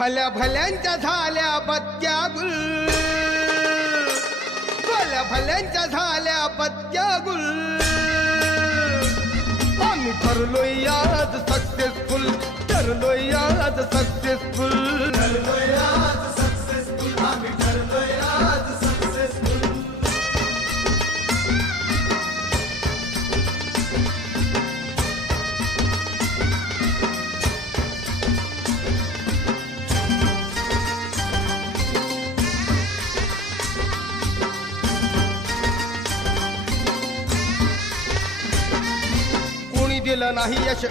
भल्या भल्यांच्या झाल्या बत्त्या गुल, भल्या भल्यांच्या झाल्या बत्त्या गुल. आम्ही ठरलोय आज सक्सेसफुल, ठरलोय आज सक्सेसफुल, ठरलोय आज सक्सेसफुल, आम्ही ठरलोय आज सक्सेसफुल. कोणी दिलं नाही यश